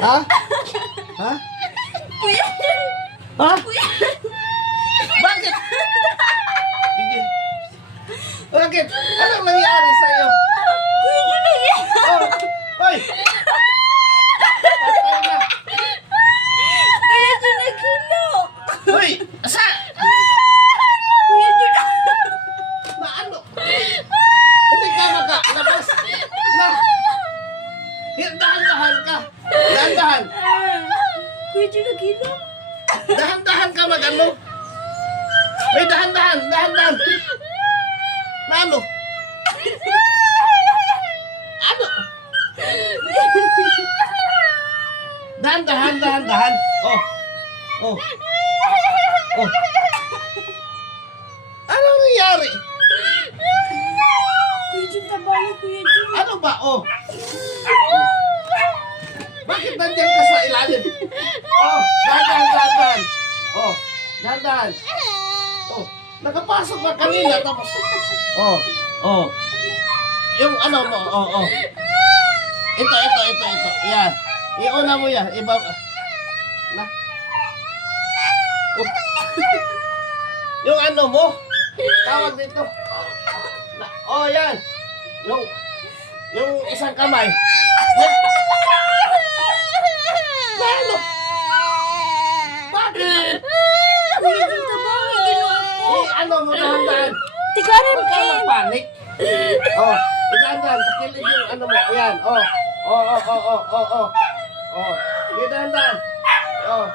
Ha? Ha? Kuya Jun. Ha? Kuya. Bakit? Bigyan. Bakit? Anong nangyari sa'yo? Kuya Jun naiyak. Oh! Hoy! Patay na! Kuya Jun naghilok. Hoy! Asa? Kuya Jun. Na ano? Hindi ka makalabas. Na! Dahan-dahan ka. Dahan-dahan. Kuya Jun naghilok. Dahan-dahan ka mag-ano. Hoy, dahan-dahan. Dahan-dahan. Na ano? Ano? Dahan-dahan, dahan-dahan. Oh. Oh. Oh. Ano nangyari? Kuya Jun tabayo, Kuya Jun. Ano ba? Oh. Bakit nandiyan ka sa ilalim? Oh, dahan-dahan, dahan-dahan. Oh, dahan-dahan. Oh, nakapasok ka kanina tapos. Oh, oh. Yung ano mo, oh, oh. Ito. Yan. Iuna mo yan. Iba. Na. Oh. Yung ano mo. Tawag dito. Na. Oh, yan. Yung isang kamay. Yan. Ano? Bakit? Kuya Jun tabayo, gilok ko. Ano mo dahan-dahan? Tigaran Huwag ka ka eh. magpanik. Oh, dahan-dahan. Takilid yung ano mo. Ayan, oh. Oh. Hindi dahan-dahan. Oh.